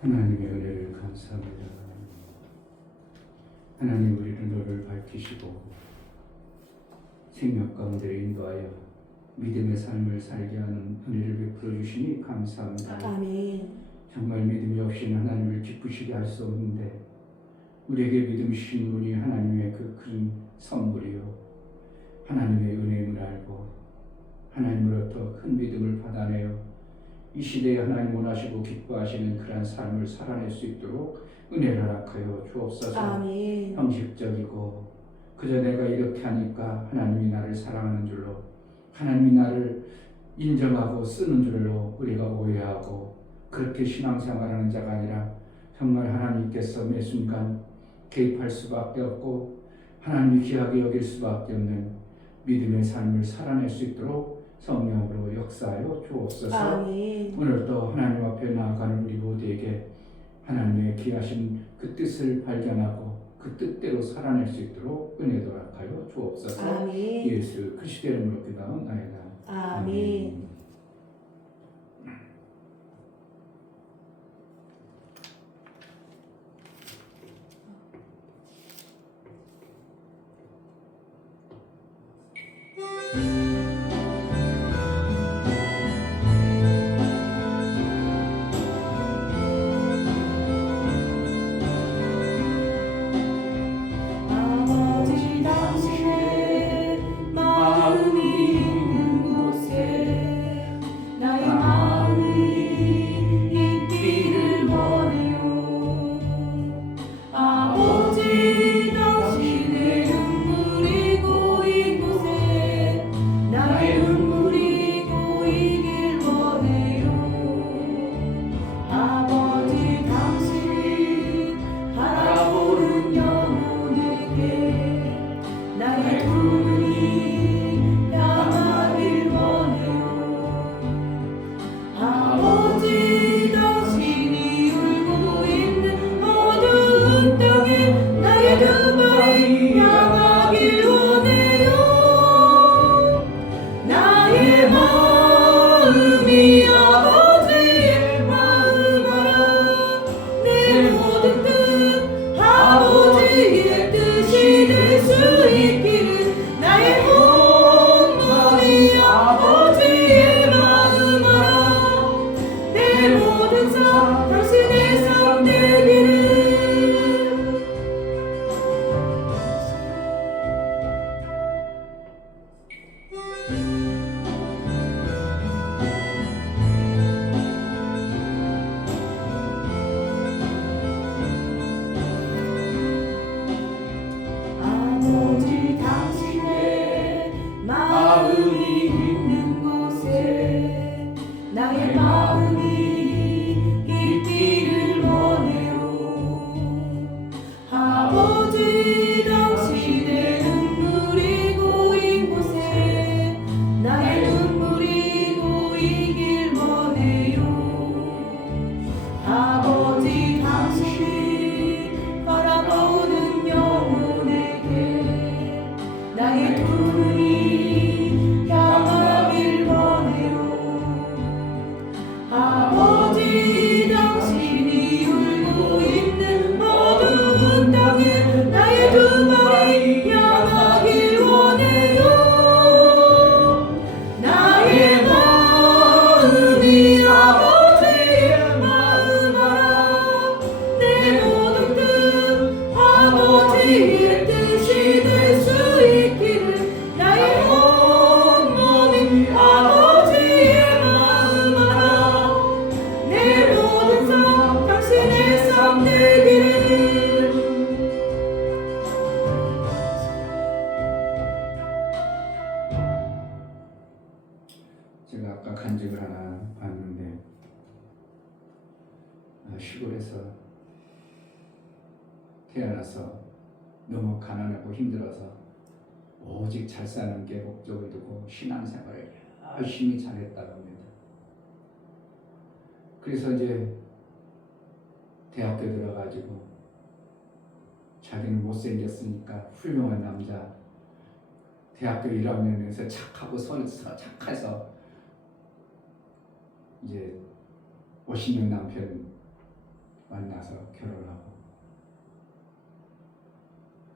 하나님의 은혜를 감사합니다. 하나님, 우리를 너를 밝히시고 생명 가운데 인도하여 믿음의 삶을 살게 하는 은혜를 베풀어 주시니 감사합니다. 아멘. 정말 믿음이 없이는 하나님을 기쁘시게 할 수 없는데 우리에게 믿음 주신 분이 하나님의 그 큰 선물이요 하나님의 은혜임을 알고 하나님으로부터 큰 믿음을 받아내어 이 시대에 하나님 원하시고 기뻐하시는 그러한 삶을 살아낼 수 있도록 은혜를 허락하여 주옵소서. 아멘. 형식적이고 그저 내가 이렇게 하니까 하나님이 나를 사랑하는 줄로, 하나님이 나를 인정하고 쓰는 줄로 우리가 오해하고 그렇게 신앙생활하는 자가 아니라 정말 하나님께서 매 순간 개입할 수밖에 없고 하나님이 귀하게 여길 수밖에 없는 믿음의 삶을 살아낼 수 있도록 성령으로 역사하여 주옵소서. 아멘. 오늘도 하나님 앞에 나아가는 우리 모두에게 하나님의 귀하신 그 뜻을 발견하고 그 뜻대로 살아낼 수 있도록 은혜도 허락하여 주옵소서. 아멘. 예수 그리스도의 이름으로 기도하옵나이다. 아멘. 아버지 당신의 마음이 있는 곳에 나의 마음이 있기를 원해요. 아버지 당신의 눈물이 고인 곳에 나의 눈물이 고이길 원해요. 아버지 당신이 바라보는 영혼에게 나의 두 눈이 향하길 원해요. 아버지 당신이 울고 있는 어두운 땅에 나의 두 발이 향하길 원해요. 나의 마음이 아버지의 마음 알아 내 모든 뜻 아버지의 뜻이 될 수 있기를 나의 온몸이 아버지의 마음 알아 내 모든 삶 당신의 삶 되기를. 아버지 당신의 마음이 있는 곳에 나의 마음이 있기를 원해요. 아버지 당신의 눈물이 고인 곳에 나의 눈물이 고이길 원해요. 아버지 당신 바라보는 영혼에게 나의 두 눈이 향하길 원해요. 아버지 당신이 울고 있는 어두운 땅에 나의 두 발이 향하길 원해요. 나의 마음이 아버지의 마음 알아 내 모든 뜻 아버지의 뜻이 될 수 있기를 나의 온몸이 아버지의 마음 알아 내 모든 삶 당신의 삶 되기를. 제가 아까 간증을 하나 봤는데 시골에서 태어나서 너무 가난하고 힘들어서 오직 잘 사는 게 목적을 두고 신앙생활을 열심히 잘했다고 합니다. 그래서 이제 대학교 들어가지고 자기는 못생겼으니까 훌륭한 남자 대학교 1학년에서 착하고 착해서 이제 멋있는 남편 만나서 결혼하고,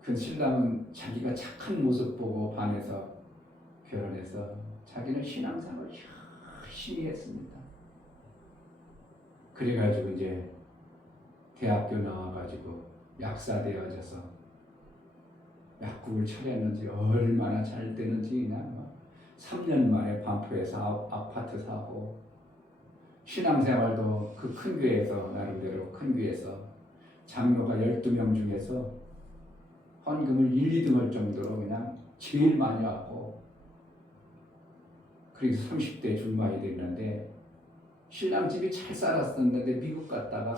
그 신랑은 자기가 착한 모습 보고 반해서 결혼해서 자기는 신앙생활을 열심히 했습니다. 그래가지고 이제 대학교 나와가지고 약사 되어져서 약국을 차렸는지 얼마나 잘 되는지 그냥 막 3년 만에 반포에서 아파트 사고, 신앙생활도 그 큰 교회에서, 나름대로 큰 교회에서 장로가 12명 중에서 헌금을 1, 2등 할 정도로 그냥 제일 많이 하고, 그래서 30대 중반이 됐는데 신랑집이 잘 살았었는데 미국 갔다가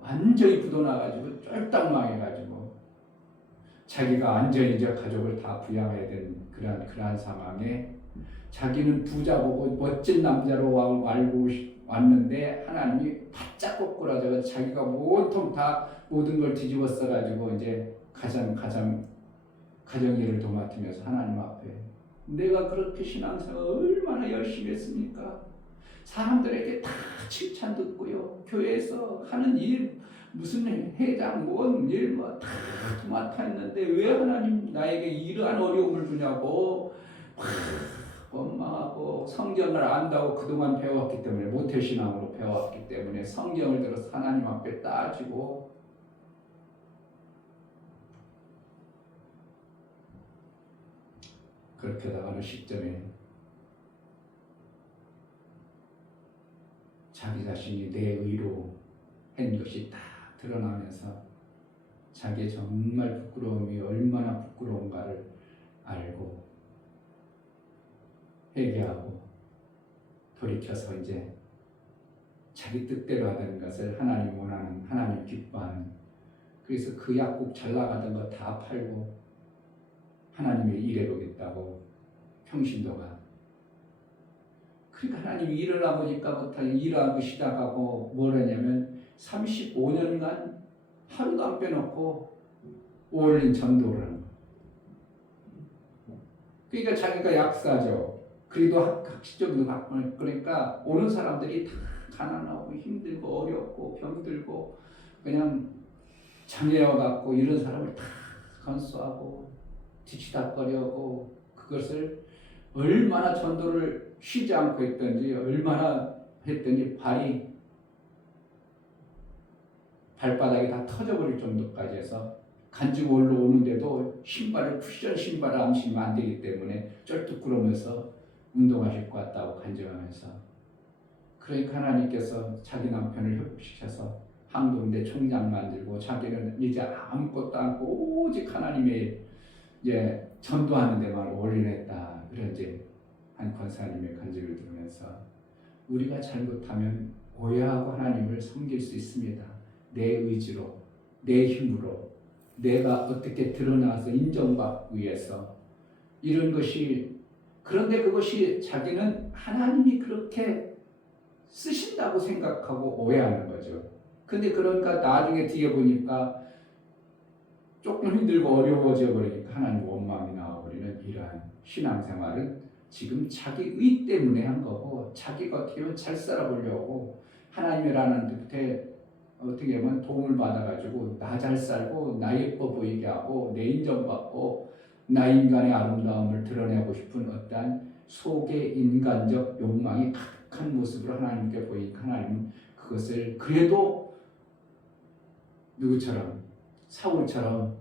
완전히 부도나가지고 쫄딱 망해가지고 자기가 완전히 이제 가족을 다 부양해야 되는 그러한 상황에 자기는 부자 보고 멋진 남자로 알고 왔는데 하나님이 바짝 꼬꾸라져 자기가 온통 다 모든 걸 뒤집어 써가지고 이제 가정일을 도맡으면서 하나님 앞에 내가 그렇게 신앙생활 얼마나 열심히 했습니까? 사람들에게 다 칭찬 듣고요. 교회에서 하는 일 무슨 회장 뭔일 뭐 다 맡아 했는데 왜 하나님 나에게 이러한 어려움을 주냐고 원망하고, 성경을 안다고 그동안 배웠기 때문에 모태신앙으로 배웠기 때문에 성경을 들어서 하나님 앞에 따지고, 그렇게 나가는 시점에 자기 자신이 내 의로 한 것이 다 드러나면서 자기의 정말 부끄러움이 얼마나 부끄러운가를 알고 회개하고 돌이켜서 이제 자기 뜻대로 하는 것을 하나님 원하는, 하나님 기뻐하는, 그래서 그 약국 잘 나가던 거 다 팔고 하나님의 일해 보겠다고 평신도가. 그러니까 하나님이 일을 하보니까부터 일하고 시작하고 뭘 하냐면 35년간 하루도 안 빼놓고 오월린 전도를 하는 거예요. 그러니까 자기가 약사죠. 그래도 학식적으로 갖고, 그러니까 오는 사람들이 다 가난하고 힘들고 어렵고 병들고 그냥 장애와 갖고 이런 사람을 다 건수하고 뒤치다거려고, 그것을 얼마나 전도를 쉬지 않고 했던지, 얼마나 했더니 발바닥이 다 터져버릴 정도까지 해서 간지고 올라오는데도 신발을 쿠션 신발을 안 신으면 안 되기 때문에 쩔뚝거리면서 운동화 신고 왔다고 간증하면서, 그러니까 하나님께서 자기 남편을 회복시켜서 항동대 총장 만들고 자기는 이제 아무것도 않고 오직 하나님의 이제 전도하는 데만 올인했다. 그런 이제 한 권사님의 간증을 들으면서 우리가 잘못하면 오해하고 하나님을 섬길 수 있습니다. 내 의지로, 내 힘으로, 내가 어떻게 드러나서 인정받기 위해서 이런 것이, 그런데 그것이 자기는 하나님이 그렇게 쓰신다고 생각하고 오해하는 거죠. 근데 그러니까 나중에 뒤에 보니까 조금 힘들고 어려워져 버리니까 하나님 원망이 나와버리는 이러한 신앙생활은 지금 자기 의 때문에 한 거고, 자기가 어떻게 보면 잘 살아보려고 하나님이라는 듯에 어떻게 보면 도움을 받아가지고 나 잘 살고 나 예뻐 보이게 하고 내 인정받고 나 인간의 아름다움을 드러내고 싶은 어떠한 속의 인간적 욕망이 가득한 모습으로 하나님께 보이니까 하나님은 그것을 그래도 누구처럼, 사울처럼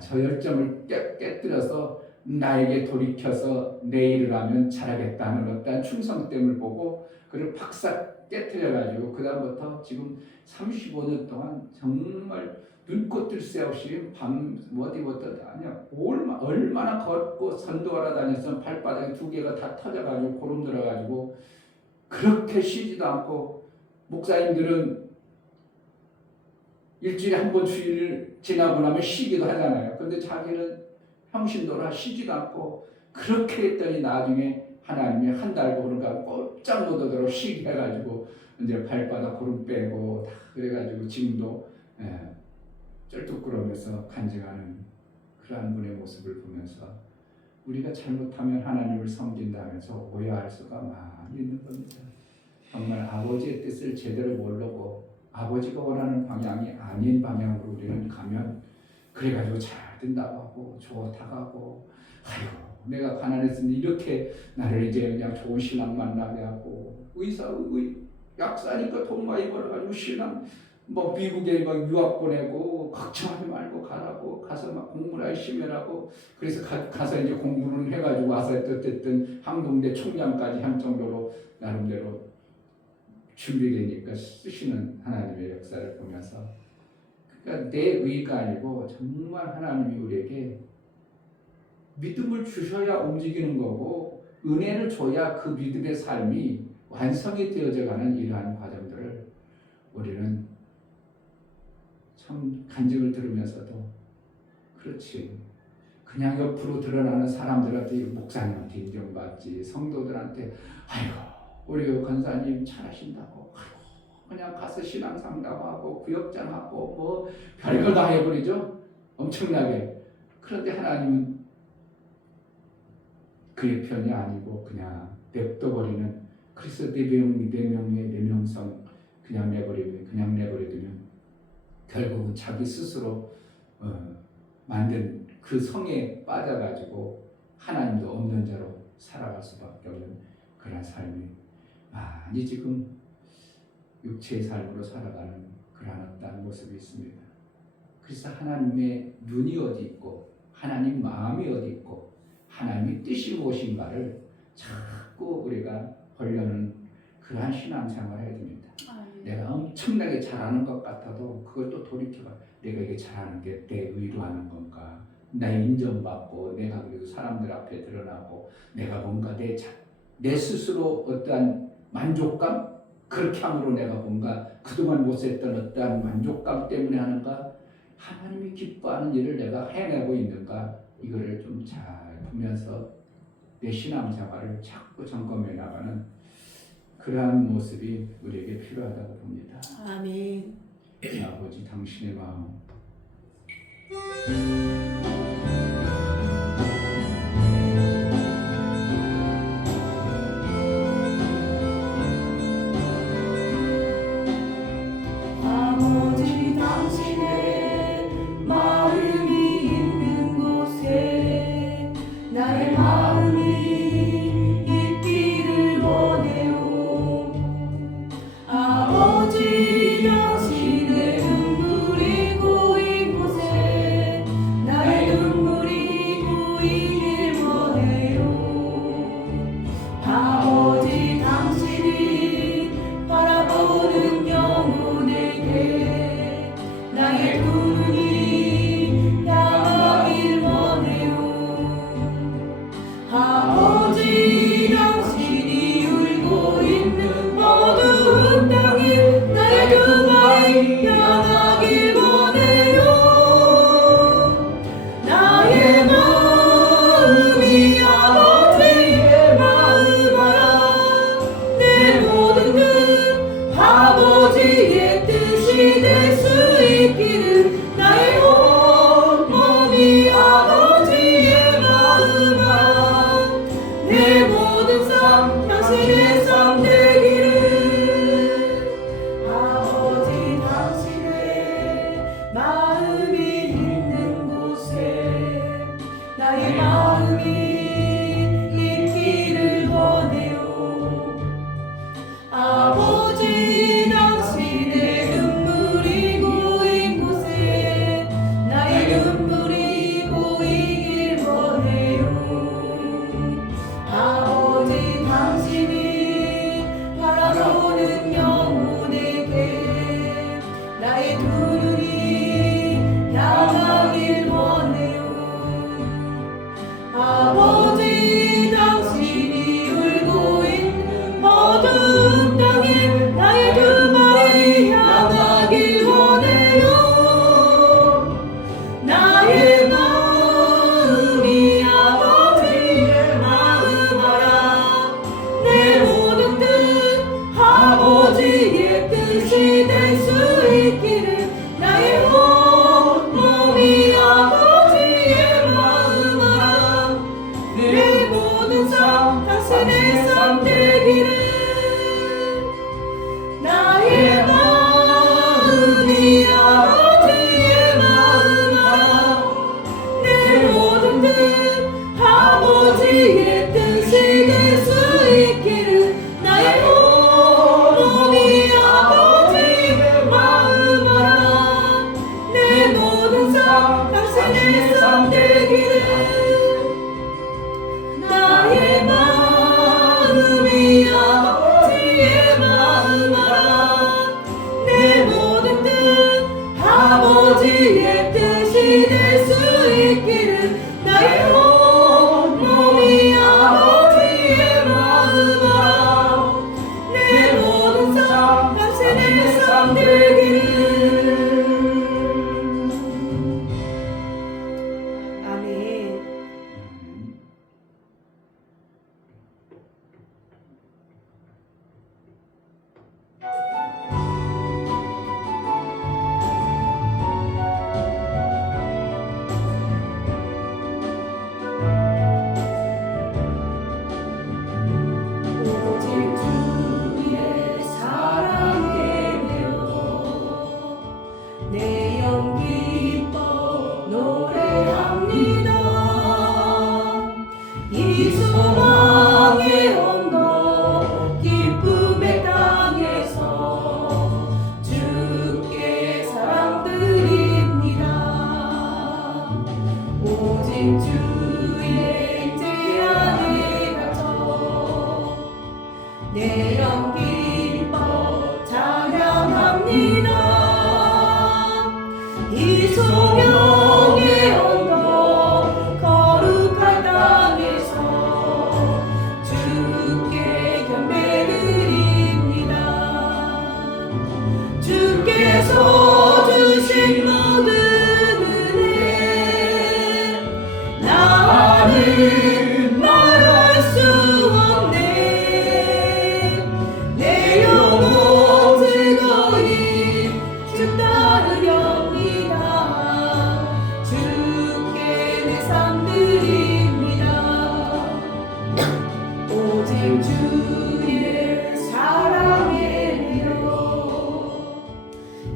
저 열정을 깨뜨려서 나에게 돌이켜서 내 일을 하면 잘하겠다는 어떠한 충성됨을 보고 그를 박살 깨뜨려가지고 그 다음부터 지금 35년 동안 정말 눈꽃 뜰 새 없이 어디부터 아니야 얼마나 걷고 선도하러 다녔으면 발바닥에 2개가 다 터져가지고 고름 들어가지고 그렇게 쉬지도 않고, 목사님들은 일주일에 한 번 주일을 지나고 나면 쉬기도 하잖아요. 근데 자기는 평신도라 쉬지도 않고 그렇게 했더니 나중에 하나님이 한 달 그러니까 꼼짝 못하도록 쉬게 해가지고 이제 발바닥 고름 빼고 다 그래가지고 지금도 쩔뚝거리면서 간증하는 그러한 분의 모습을 보면서 우리가 잘못하면 하나님을 섬긴다면서 오해할 수가 많이 있는 겁니다. 정말 아버지의 뜻을 제대로 모르고 아버지 아버지가 원하는 방향이 아닌 방향으로 우리는 가면 그래가지고 잘 된다고 하고 좋다고 하고 아이고 내가 가난했으니 이렇게 나를 이제 그냥 좋은 신랑 만나게 하고 약사니까 돈 많이 벌어가지고 신랑 뭐 미국에 막 유학 보내고 걱정하지 말고 가라고 가서 막 공부를 열심히 하라고 그래서 가서 이제 공부를 해가지고 와서 어쨌든 항동대 총장까지 한 정도로 나름대로 준비되니까 쓰시는 하나님의 역사를 보면서 그러니까 내 의가 아니고 정말 하나님이 우리에게 믿음을 주셔야 움직이는 거고 은혜를 줘야 그 믿음의 삶이 완성이 되어져가는 이러한 과정들을 우리는 참 간증을 들으면서도 그렇지 그냥 옆으로 드러나는 사람들한테 목사님한테 인정받지 성도들한테 아이고 우리 권사님 잘하신다고 아이고 그냥 가서 신앙 상담하고 구역장하고 뭐 별걸 다 해버리죠 엄청나게. 그런데 하나님은 그의 편이 아니고 그냥 냅둬버리는 그래서 내 명의 내 명성 그냥 내버려두면 결국은 자기 스스로 만든 그 성에 빠져가지고 하나님도 없는 자로 살아갈 수밖에 없는 그런 삶이 많이 지금 육체의 삶으로 살아가는 그런 어떤 모습이 있습니다. 그래서 하나님의 눈이 어디 있고 하나님 마음이 어디 있고 하나님의 뜻이 무엇인가를 자꾸 우리가 보려는 그러한 신앙생활을 해야 됩니다. 내가 엄청나게 잘하는 것 같아도 그걸 또 돌이켜봐. 내가 이게 잘하는 게 내 의로 하는 건가? 나 인정받고 내가 그래도 사람들 앞에 드러나고 내가 뭔가 내 스스로 어떠한 만족감? 그렇게 함으로 내가 뭔가 그동안 못했던 어떠한 만족감 때문에 하는가? 하나님이 기뻐하는 일을 내가 해내고 있는가? 이거를 좀 잘 보면서 내 신앙생활을 자꾸 점검해 나가는 그러한 모습이 우리에게 필요하다고 봅니다. 아멘. 아버지 당신의 마음 아버지 당신의 마음이 있는 곳에 나의 마음이 있기를 원해요. 아버지 당신의 눈물이 고인 곳에 나의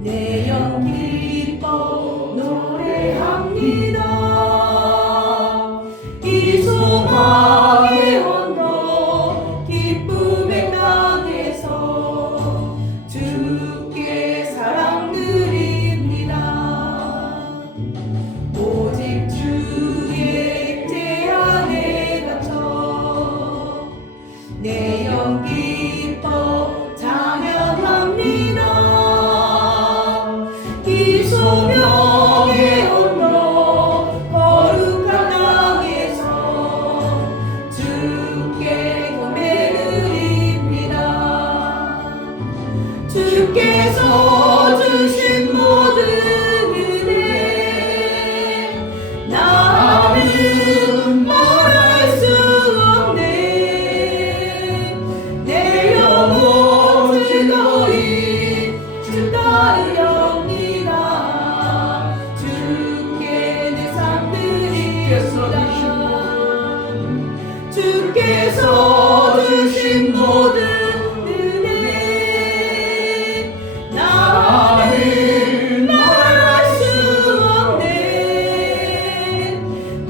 내 영 기뻐 노래합니다. 이 소망의 언덕 기쁨의 땅에서 주께 사랑드립니다. 오직 주의 제 안에 갇혀 내 영 기뻐 찬양합니다. 이 소명의 언덕 거룩한 땅에서 주께 경배드립니다. 주께서 주신 모든 은혜 나는 말할 수 없네. 내 영혼 즐거이 주 따르렵니다. 주께 내 삶 드립니다. 주께서 주신 모든 은혜 나는 말할 수 없네.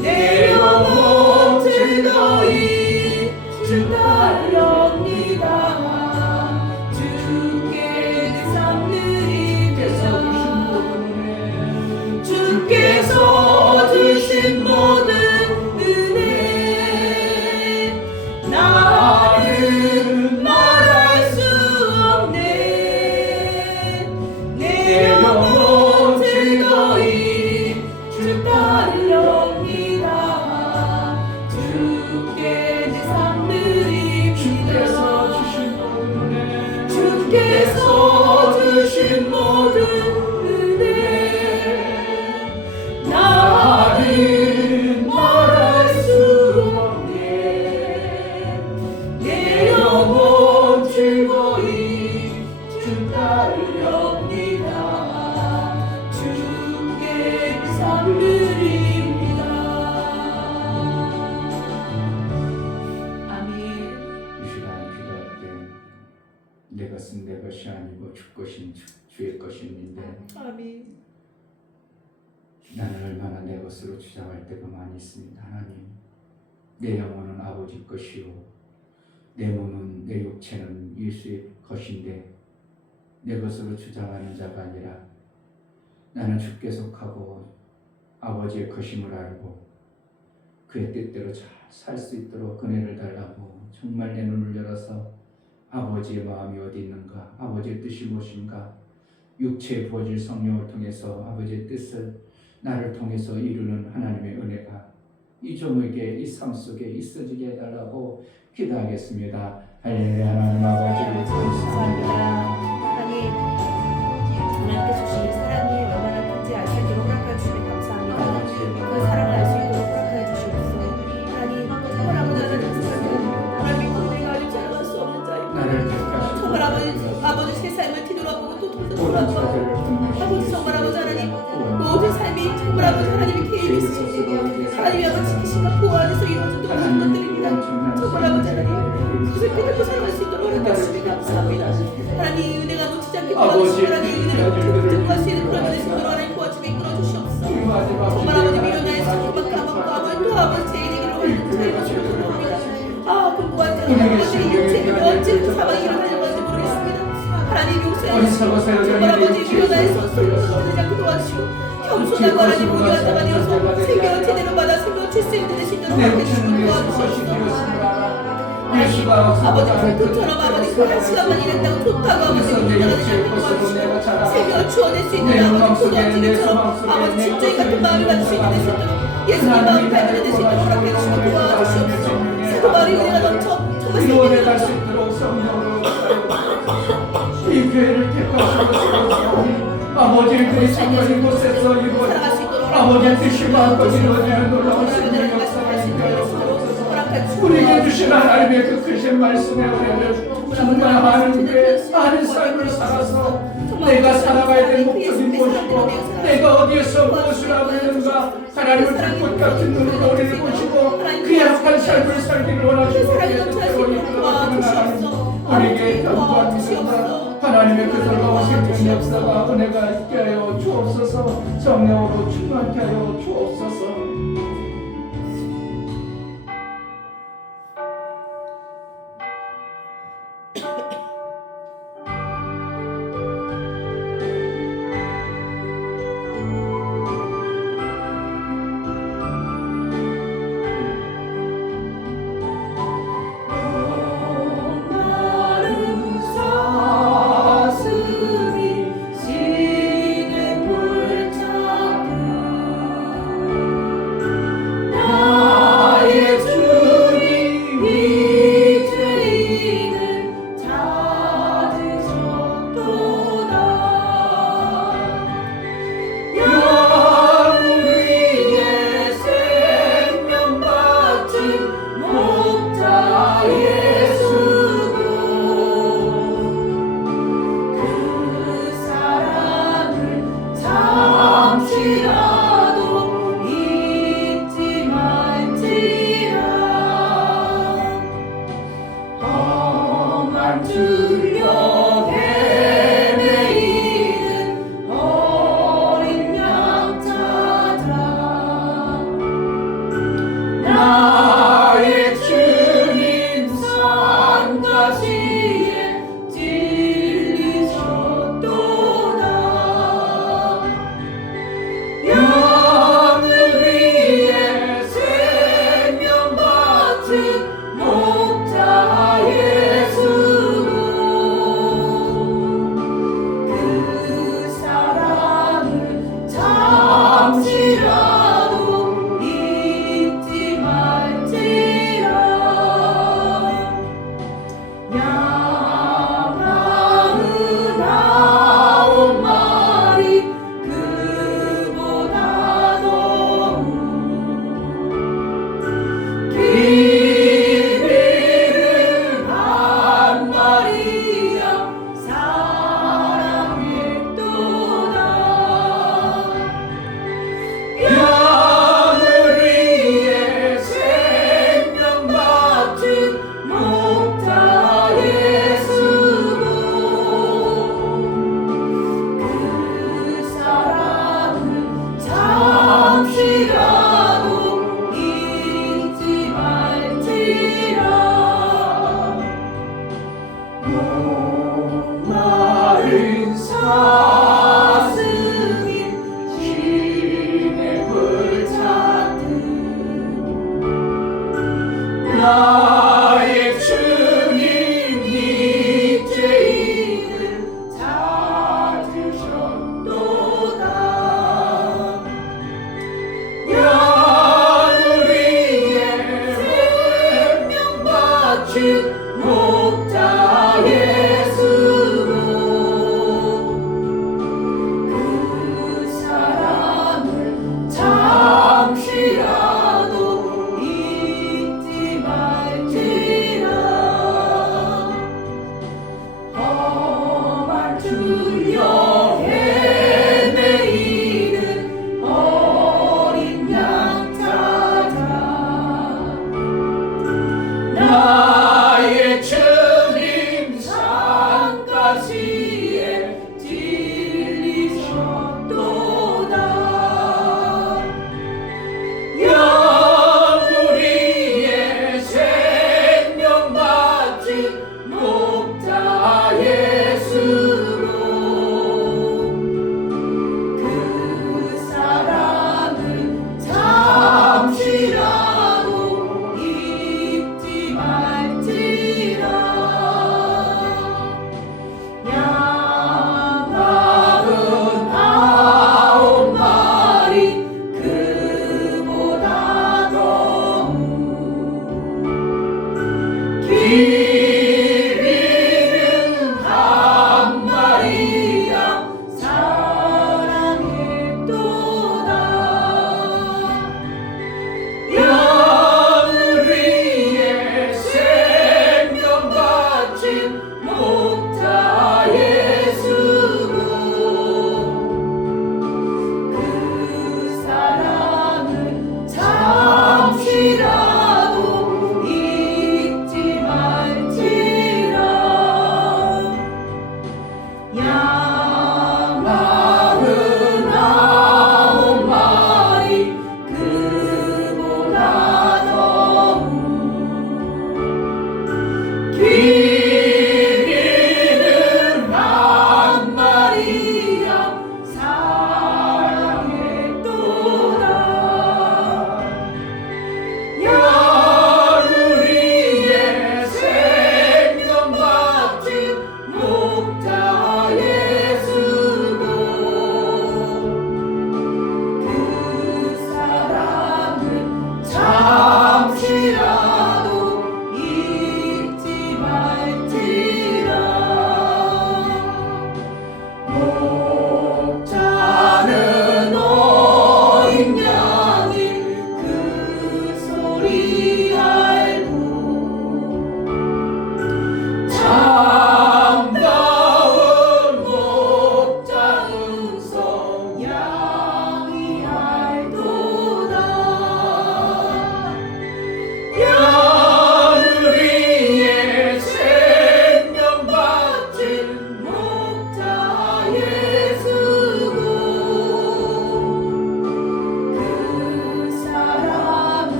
내 영혼 즐거이 주 따르렵니다. 주께 내 삶 드립니다. 주께서 주신 모든 은혜 나는 말할 수 없네. 내 영혼 즐거이 주 따르렵니다. 주께 내 삶 드립니다. 주께서 주신 모든 은혜 나는 말할 수 없네. 내 영혼 즐거이 주 따르렵니다. 주께 내 삶 드립니다. 아멘. 이 시간 기도할 때 내 것은 내 것이 아니고 주 것인 주의 것인데 아멘. 나는 얼마나 내 것으로 주장할 때가 많이 있습니다. 하나님, 내 영혼은 아버지 것이요 내 몸은 내 육체는 예수의 것인데 내 것으로 주장하는 자가 아니라 나는 주께 속하고 아버지의 것임을 알고 그의 뜻대로 잘 살 수 있도록 은혜를 달라고 정말 내 눈을 열어서 아버지의 마음이 어디 있는가, 아버지의 뜻이 무엇인가, 육체에 부어질 성령을 통해서 아버지의 뜻을 나를 통해서 이루는 하나님의 은혜가 이 종에게 이 삶 속에 있어지게 해달라고 기도하겠습니다. 할렐루야. 하나님 아버지 감사합니다. 하나님, 하나님께 주신 사랑이 얼마나 큰지 알 수 있도록 허락해 주시니 감사합니다. 그 사랑을 알 수 있도록 허락해 주시옵소서. 하나님, 정말 아버지를 하나님 믿고 우리가 아직 자랑할 수 없는 자입니다. 나를 택하시고 정말 아버지 새 삶을 뒤돌아보고 또 돌아보고 아버지 정말 아버지 하나님 모든 삶이 정말 아버지 하나님의 계획이 있으시고 하나님이 아버지 지키시고 보호하셔서 이루어지는 모든 것들입니다. 정말 아버지 하나님 그것을 깨닫고 살아갈 수 있도록 허락해 주시니 감사합니다. 하나님 이 은혜가 놓치지 않게 도와주시고 하나님 이 은혜를 붙들고 수 있는 그런 은혜 있도록 하나님 도와주며 이끌어 주시옵소서. 정말 아버지 미련하여 자꾸만 까먹고 아버지 또 아버지 제 얘기를 허락해 주시옵소서. 아 공부한 자는 아버지 육체는 언제부터 사방이 일어나는 건지 모르겠습니다. 하나님 용서해 주시고 정말 아버지 미련하여 손으로 끊지 않고 도와주시고 겸손하고 하나님 모두한 자가 되어서 생명을 제대로 받아 생명을 칠 수 있는 되신 줄 알아주시고 도와주시옵소서. 하나님 아버지 그처럼 아버지 한 시간만 일했다고 좋다고 아버지 문제가 되지 않게 도와주시고 생명을 주어낼 수 있는 아버지 고도한지처럼 아버지 진정인 같은 마음을 가질 수 있는 되신 줄 예수님 마음을 발견해 되신 줄 허락해 주시고 도와주시옵소서. 사도 바울의 은혜가 넘쳐 정말 이루어내 갈수 있도록 성령으로 이 교회를 택하시고 아버지의 뜻이 이곳에서 이루어져 아버지의 뜻이 마음껏 이루어지는 놀라운 하나님의 역사가 있도록 우리에게 주신 하나님의 그 크신 말씀의 은혜를 정말 아는 삶을 살아서 내가 살아가야 될 목적이 무엇이고 내가 어디에서 무엇을 하고 있는가 하나님을 불꽃 같은 눈으로 우리를 보시고 그 약한 삶을 살기를 원하시고 우리에게 경고합니다. 하나님의 그 놀라우신 역사가 은혜가 있게 하여 주옵소서. 성령으로 충만케 하여 주옵소서.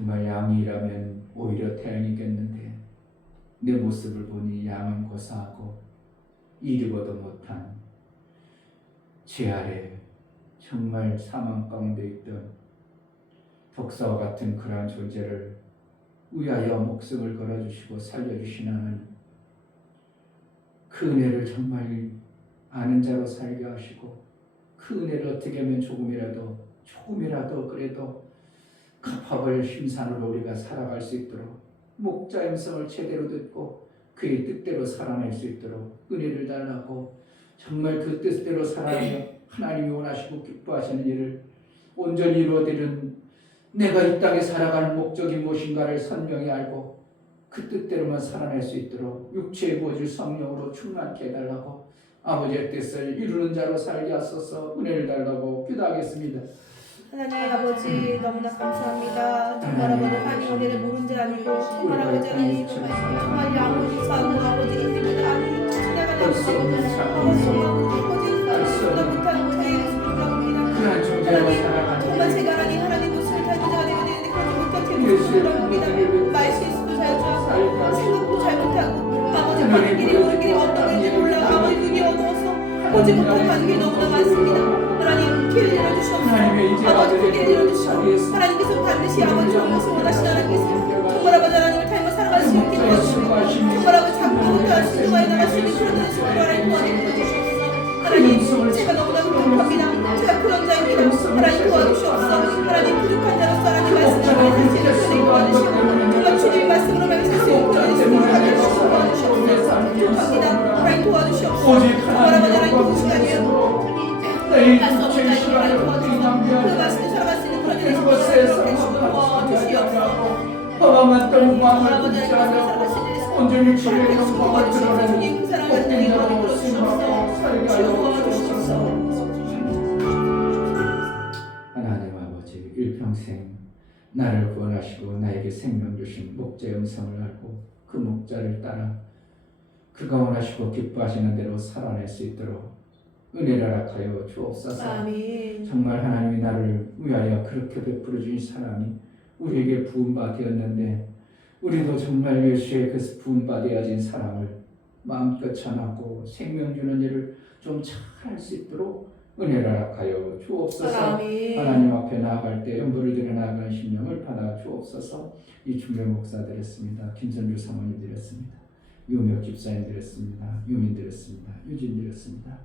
정말 양이라면 오히려 태양이겠는데 내 모습을 보니 양은 고사하고 이르고도 못한 제 아래 정말 사망 가운데 있던 독사와 같은 그러한 존재를 위하여 목숨을 걸어주시고 살려주시는 하나님, 그 은혜를 정말 아는 자로 살게 하시고 그 은혜를 어떻게 하면 조금이라도 그래도 갚아볼 힘산으로 우리가 살아갈 수 있도록 목자의 음성을 제대로 듣고 그의 뜻대로 살아낼 수 있도록 은혜를 달라고 정말 그 뜻대로 살아내며 하나님이 원하시고 기뻐하시는 일을 온전히 이루어드리는 내가 이 땅에 살아가는 목적이 무엇인가를 선명히 알고 그 뜻대로만 살아낼 수 있도록 육체에 부어질 성령으로 충만케 해달라고 아버지의 뜻을 이루는 자로 살게 하소서. 은혜를 달라고 기도하겠습니다. 하나님 아버지 너무나 감사합니다. 정말 아버지 하나님 은혜를 모른 자 아니고 정말 아버지 하나님 정말 아버지 사고 아버지 인생을 아니 지나가는 아버지 아버지 못하는 저의 모습을 바랍니다. 하나님 정말 제가 하나님 모습을 닮은 자가 되어야 되는데 그렇지 못한 제 모습을 바랍니다. 말 실수도 잘하고 생각도 잘못하고 아버지 가는 길이 오는 길이 어떤 길인지 몰라 아버지 눈이 어두워서 보지 못하는 길이 너무나 많습니다. 하나님 길을 열어주시옵소서. 아버지 그 길을 열어주시옵소서. 하나님께서 반드시 아버지 좋은 것을 원하시다는 것을 정말 아버지 하나님을 닮아 살아갈 수 있게 도와주시고 정말 아버지 작고부터 신중하게 나갈 수 있는 그런 은혜를 하나님 도와주시옵소서. 하나님 제가 너무나 부족합니다. 제가 그런 자입니다. 하나님 도와주시옵소서. 하나님 부족한 자로서 하나님 말씀을 살수 있는 그런 도와주시고 정말 주님의 말씀으로 살수 있는 그런 은혜를 도와주시옵소서. 부족합니다. 하나님 도와주시옵소서. 정말 아버지 하나님 그 시간이에요. 할수 없는 자의 시간을 도와주시고 그 말씀을 살아갈 수 있는 그런 일을 도와주시옵소서. 허망한 땅 마음을 굳지 않아 온전히 주의 영광을 드러내는 복된 자로 심하고 살게 하여 주옵소서. 하나님 아버지, 일평생 나를 구원하시고 나에게 생명 주신 목자의 음성을 알고 그 목자를 따라 그가 원하시고 기뻐하시는 대로 살아낼 수 있도록 은혜를 허락하여 주옵소서. 아멘. 정말 하나님이 나를 위하여 그렇게 베풀어 주신 사람이 우리에게 부은바 되었는데 우리도 정말 예수의 그 부은바 되어진 사람을 마음껏 전하고 생명 주는 일을 좀 잘할 수 있도록 은혜를 허락하여 주옵소서. 아멘. 하나님 앞에 나아갈 때 연부를 들여 나아가는 심령을 받아 주옵소서. 이 중매 목사 드렸습니다. 김선주 사모님 드렸습니다. 유명 집사님 드렸습니다. 유민 드렸습니다. 유진 드렸습니다.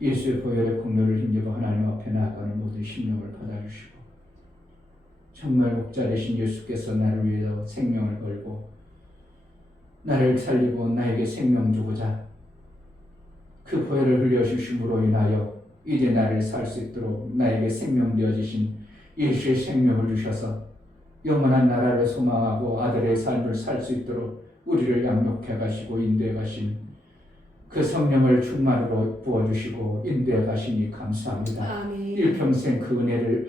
예수의 보혈의 공로를 힘입어 하나님 앞에 나아가는 모든 심령을 받아주시고 정말 목자 되신 예수께서 나를 위해서 생명을 걸고 나를 살리고 나에게 생명 주고자 그 보혈을 흘려주심으로 인하여 이제 나를 살 수 있도록 나에게 생명 되어지신 예수의 생명을 주셔서 영원한 나라를 소망하고 아들의 삶을 살 수 있도록 우리를 양육해 가시고 인도해 가신 그 성령을 충만으로 부어주시고 인도해 가시니 감사합니다. 아멘. 일평생 그 은혜를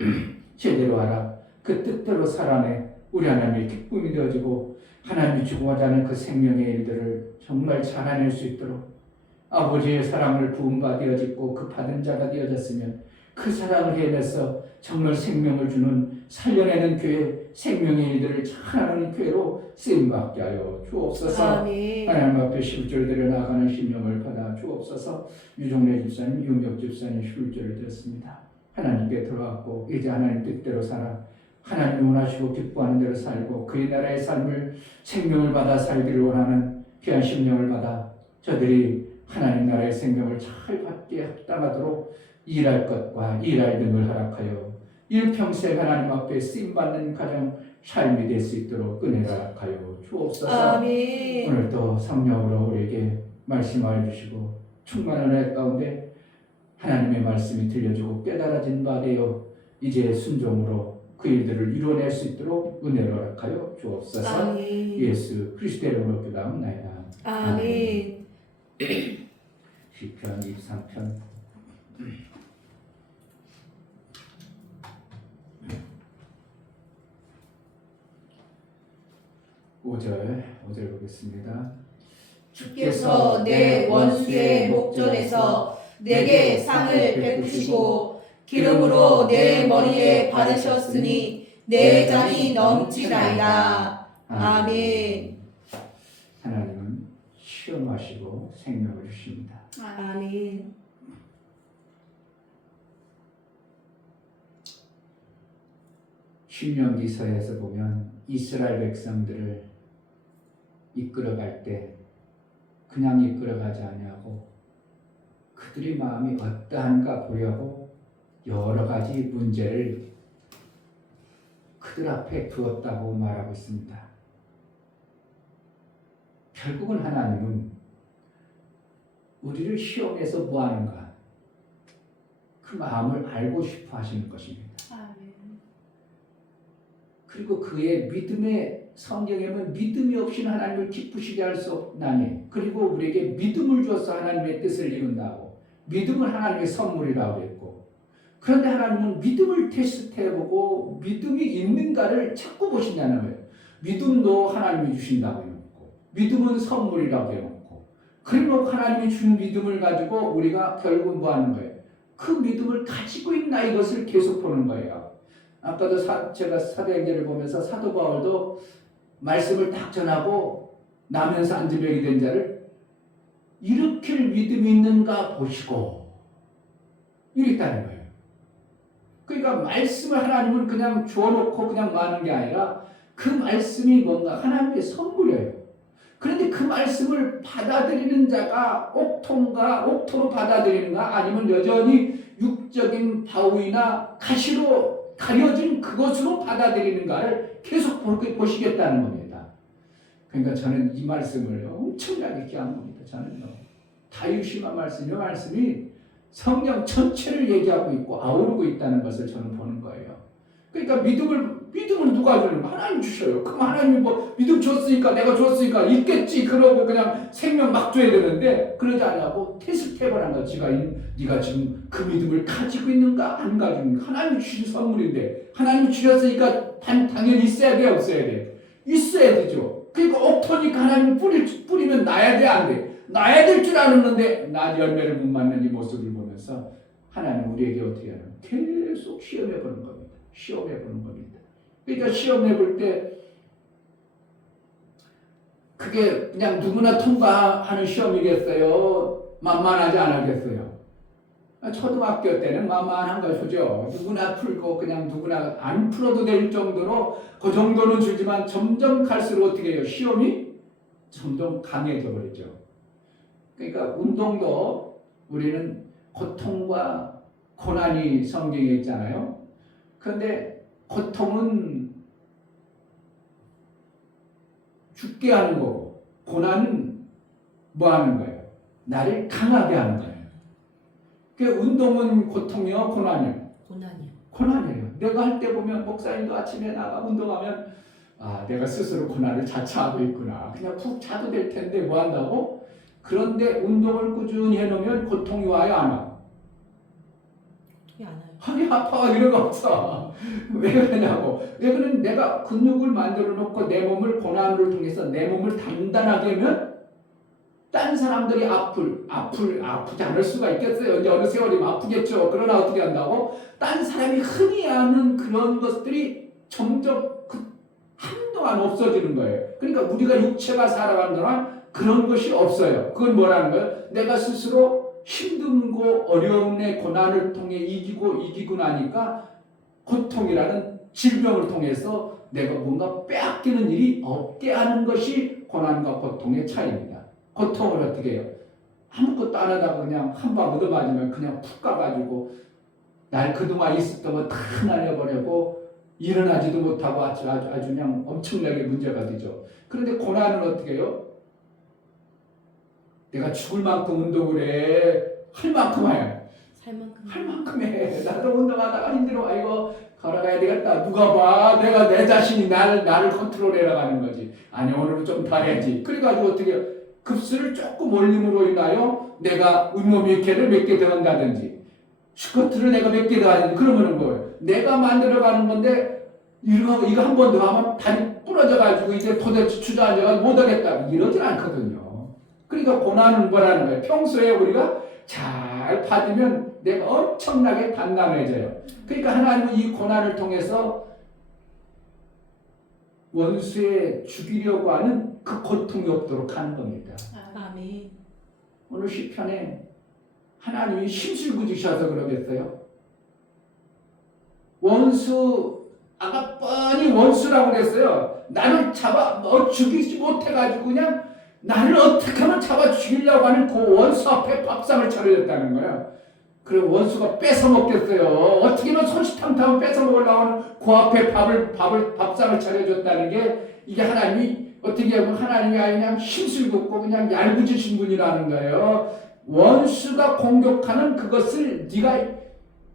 제대로 알아 그 뜻대로 살아내 우리 하나님의 기쁨이 되어지고 하나님이 주고자 하는 그 생명의 일들을 정말 잘해낼 수 있도록 아버지의 사랑을 부음바 되어지고 그 받은 자가 되어졌으면 그 사랑을 해내서 정말 생명을 주는 살려내는 교회 생명의 일들을 잘하는 교회로 쓰임받게 하여 주옵소서. 아멘. 하나님 앞에 11절 드려 나아가는 심령을 받아 주옵소서. 유종래 집사님, 유명 집사님 11절을 드렸습니다. 하나님께 들어왔고 이제 하나님 뜻대로 살아 하나님이 원하시고 기뻐하는 대로 살고 그의 나라의 삶을 생명을 받아 살기를 원하는 귀한 심령을 받아 저들이 하나님 나라의 생명을 잘 받게 합당하도록 일할 것과 일할 등을 허락하여 일평생 하나님 앞에 쓰임받는 가정 삶이 될 수 있도록 은혜를 허락하여 주옵소서. 아멘. 오늘도 성령으로 우리에게 말씀하여 주시고 충만한 은혜 가운데 하나님의 말씀이 들려주고 깨달아진 바 되어 이제 순종으로 그 일들을 이루어낼 수 있도록 은혜를 허락하여 주옵소서. 아멘. 예수 그리스도의 이름으로 기도하옵나이다. 아멘. 시편 23편 5절 보겠습니다. 주께서 내 원수의 목전에서 내게 상을 베푸시고 기름으로 내 머리에 바르셨으니 내 잔이 넘치나이다. 아멘. 하나님은 시험하시고 생명을 주십니다. 아멘. 신명기서에서 보면 이스라엘 백성들을 이끌어갈 때 그냥 이끌어가지 아니하고 그들의 마음이 어떠한가 보려고 여러 가지 문제를 그들 앞에 두었다고 말하고 있습니다. 결국은 하나님은 우리를 시험해서 뭐 하는가? 그 마음을 알고 싶어 하시는 것입니다. 아멘. 그리고 그의 믿음의 성경에 보면 믿음이 없이는 하나님을 기쁘시게 할 수 없나니, 그리고 우리에게 믿음을 주어서 하나님의 뜻을 이룬다고, 믿음은 하나님의 선물이라고 했고, 그런데 하나님은 믿음을 테스트해보고 믿음이 있는가를 자꾸 보신다는 거예요. 믿음도 하나님이 주신다고 해놓고, 믿음은 선물이라고 해놓고, 그리고 하나님이 준 믿음을 가지고 우리가 결국 뭐 하는 거예요? 그 믿음을 가지고 있나, 이것을 계속 보는 거예요. 아까도 제가 사도행전을 보면서 사도 바울도 말씀을 딱 전하고 나면서 안전병이 된 자를 일으킬 믿음이 있는가 보시고 이랬다는 거예요. 그러니까 말씀을 하나님은 그냥 주어놓고 그냥 마는 게 아니라 그 말씀이 뭔가 하나님의 선물이에요. 그런데 그 말씀을 받아들이는 자가 옥토로 받아들이는가, 아니면 여전히 육적인 바위나 가시로 가려진 그것으로 받아들이는가를 계속 보시겠다는 겁니다. 그러니까 저는 이 말씀을 엄청나게 귀한 겁니다. 저는요, 다유시마 말씀, 이 말씀이 성령 전체를 얘기하고 있고 아우르고 있다는 것을 저는 보는 거예요. 그러니까 믿음을 누가 주는 거? 하나님 주셔요. 그럼 하나님이 뭐 믿음 줬으니까 내가 줬으니까 있겠지 그러고 그냥 생명 막 줘야 되는데, 그러지 않고 테스트해보라는 거야. 네가 지금 그 믿음을 가지고 있는가 안 가지고 있는가. 하나님 주신 선물인데 하나님 주셨으니까 당연히 있어야 돼, 없어야 돼? 있어야 되죠. 그러니까 옥토니까 하나님 뿌리면 나야 돼, 안 돼? 나야 될 줄 아는데 나 열매를 못 맞는 이 모습을 보면서 하나님 우리에게 어떻게 하는? 계속 시험해보는 겁니다. 시험해보는 겁니다. 그러니까 시험해볼 때 그게 그냥 누구나 통과하는 시험이겠어요? 만만하지 않았겠어요? 초등학교 때는 만만한 것이죠. 누구나 풀고 그냥 누구나 안 풀어도 될 정도로 그 정도는 주지만 점점 갈수록 어떻게 해요? 시험이 점점 강해져 버리죠. 그러니까 운동도 우리는 고통과 고난이 성경에 있잖아요. 그런데 고통은 죽게 하는 거고, 고난은 뭐 하는 거예요? 나를 강하게 하는 거예요. 그 운동은 고통이요, 고난이요? 고난이에요. 내가 할 때 보면 목사님도 아침에 나가 운동하면 내가 스스로 고난을 자처하고 있구나. 그냥 푹 자도 될 텐데 뭐 한다고? 그런데 운동을 꾸준히 해놓으면 고통이 와요, 안 와? 아니 아파 이런 거 없어. 왜 그러냐고. 왜 그러냐면 내가 근육을 만들어 놓고 내 몸을 고난을 통해서 내 몸을 단단하게 하면 딴 사람들이 아프지 않을 수가 있겠어요. 이제 어느 세월이면 아프겠죠. 그러나 어떻게 한다고? 딴 사람이 흔히 아는 그런 것들이 점점 한동안 없어지는 거예요. 그러니까 우리가 육체가 살아가는 동안 그런 것이 없어요. 그건 뭐라는 거예요? 내가 스스로 힘든고 어려움의 고난을 통해 이기고 나니까 고통이라는 질병을 통해서 내가 뭔가 빼앗기는 일이 없게 하는 것이 고난과 고통의 차이입니다. 고통을 어떻게 해요? 아무것도 안 하다가 그냥 한 방 얻어맞으면 그냥 푹 가가지고 날 그동안 있었던 거 다 날려버리고 일어나지도 못하고 아주 그냥 엄청나게 문제가 되죠. 그런데 고난은 어떻게 해요? 내가 죽을 만큼 운동을 해. 할 만큼 해. 할 만큼 해. 나도 운동하다가 힘들어. 아이고 걸어가야 되겠다. 누가 봐. 내 자신이 나를 컨트롤해라 가는 거지. 아니 오늘은 좀 더 해야지. 그래가지고 어떻게 해요? 급수를 조금 올림으로 인하여 내가 운동 개를 몇 개 더 한다든지 스쿼트를 내가 몇 개 더 하든지 그러면은 뭐예요? 내가 만들어가는 건데 이거 한 번 더 하면 다리 부러져가지고 이제 도대체 주저앉아가지고 못하겠다. 이러진 않거든요. 그러니까 고난은 뭐라는 거예요? 평소에 우리가 잘 받으면 내가 엄청나게 단단해져요. 그러니까 하나님은 이 고난을 통해서 원수에 죽이려고 하는 그 고통이 없도록 하는 겁니다. 아멘. 오늘 시편에 하나님이 심술궂으셔서 그러겠어요. 원수, 아까 뻔히 원수라고 그랬어요. 나를 잡아 죽이지 못해가지고 그냥 나를 어떻게 하면 잡아 죽이려고 하는 그 원수 앞에 밥상을 차려줬다는 거예요. 그리고 원수가 뺏어 먹겠어요. 어떻게 하면 손시탐탐 뺏어 먹으려고 하는 그 앞에 밥상을 차려줬다는 게 이게 하나님이 어떻게 하면 하나님이 그냥 심술궂고 그냥 얄궂으신 분이라는 거예요. 원수가 공격하는 그것을 네가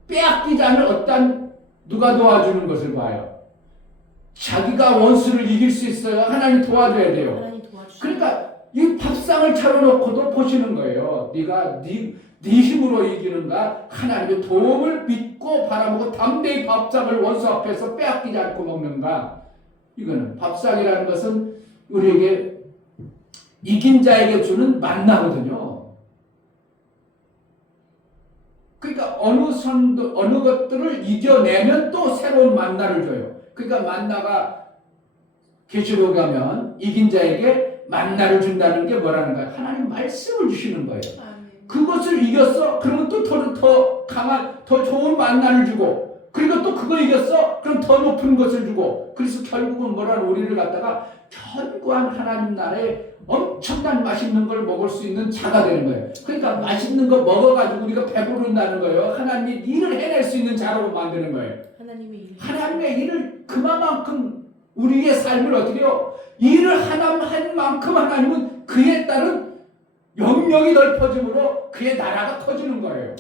빼앗기지 않을 어떤 누가 도와주는 것을 봐요. 자기가 원수를 이길 수 있어요. 하나님 도와줘야 돼요. 하나님 도와주시고. 그러니까 이 밥상을 차려놓고도 보시는 거예요. 네가 네 힘으로 이기는가? 하나님의 도움을 믿고 바라보고 담대히 밥상을 원수 앞에서 빼앗기지 않고 먹는가? 이거는 밥상이라는 것은 우리에게 이긴 자에게 주는 만나거든요. 그러니까 어느 것들을 이겨내면 또 새로운 만나를 줘요. 그러니까 만나가 계시록 가면 이긴 자에게 만나를 준다는 게 뭐라는 거예요? 하나님 말씀을 주시는 거예요. 그것을 이겼어? 그러면 또 더 강한, 더 좋은 만나를 주고, 그리고 또 그거 이겼어? 그럼 더 높은 것을 주고, 그래서 결국은 뭐라는 우리를 갖다가 견고한 하나님 나라에 엄청난 맛있는 걸 먹을 수 있는 자가 되는 거예요. 그러니까 맛있는 거 먹어가지고 우리가 배부른다는 거예요. 하나님이 일을 해낼 수 있는 자로 만드는 거예요. 하나님의 일을 그만큼 우리의 삶을 어떻게 해요? 일을 한 만큼 하나님은 그에 따른 영역이 넓어짐으로 그의 나라가 커지는 거예요.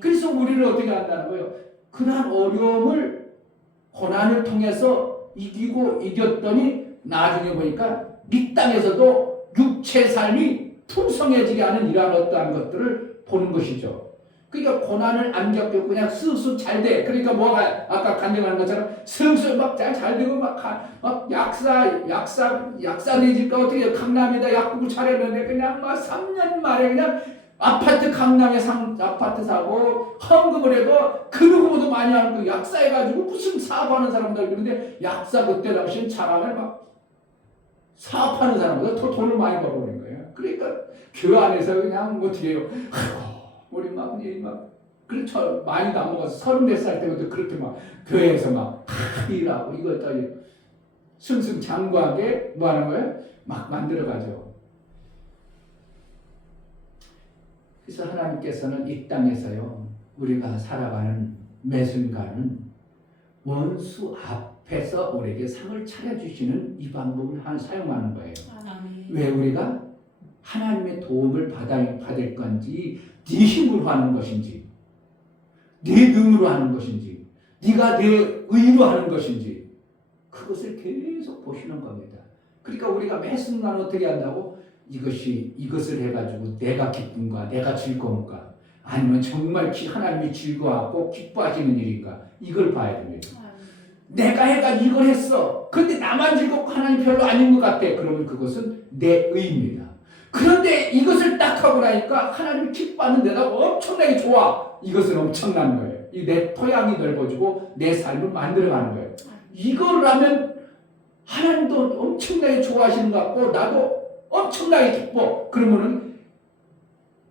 그래서 우리를 어떻게 한다는 거예요? 그러한 어려움을 고난을 통해서 이겼더니 나중에 보니까 이 땅에서도 육체의 삶이 풍성해지게 하는 이러한 어떠한 것들을 보는 것이죠. 그러니까 고난을 안 겪고 그냥 쓱쓱 잘 돼. 그러니까 뭐가 아까 간증하는 것처럼 쓱쓱 막 잘 되고 막 약사내질까 어떻게 강남에다 약국을 차렸는데 그냥 막 3년 만에 그냥 아파트 강남에 아파트 사고 헌금을 해도 그 누구보다 많이 하는 그 약사해가지고 무슨 사업하는 사람들 그런데 약사 그때 당시엔 잘하면 막 사업하는 사람보다 더 돈을 많이 벌어오는 거예요. 그러니까 교회 안에서 그냥 어떻게 해요? 우리 막 그렇죠. 많이도 안 먹어서 30살 때부터 그렇게 막 교회에서 막 일하고 이것도 승승장구하게 뭐 하는 거예요? 막 만들어가죠. 그래서 하나님께서는 이 땅에서요, 우리가 살아가는 매 순간은 원수 앞에서 우리에게 상을 차려주시는 이 방법을 사용하는 거예요. 왜 우리가 하나님의 도움을 받을 건지, 네 힘으로 하는 것인지, 네 능으로 하는 것인지, 네가 내 의로 하는 것인지, 그것을 계속 보시는 겁니다. 그러니까 우리가 매 순간 어떻게 한다고? 이것을 해가지고 내가 기쁜가, 내가 즐거운가, 아니면 정말 하나님이 즐거워하고 기뻐하시는 일인가, 이걸 봐야 됩니다. 내가 해가지고 이걸 했어. 그런데 나만 즐겁고 하나님 별로 아닌 것 같아. 그러면 그것은 내 의입니다. 그런데 이것을 딱 하고 나니까 하나님이 기뻐하는 데다 엄청나게 좋아. 이것은 엄청난 거예요. 내 토양이 넓어지고 내 삶을 만들어가는 거예요. 이거를 하면 하나님도 엄청나게 좋아하시는 것 같고 나도 엄청나게 기뻐. 그러면은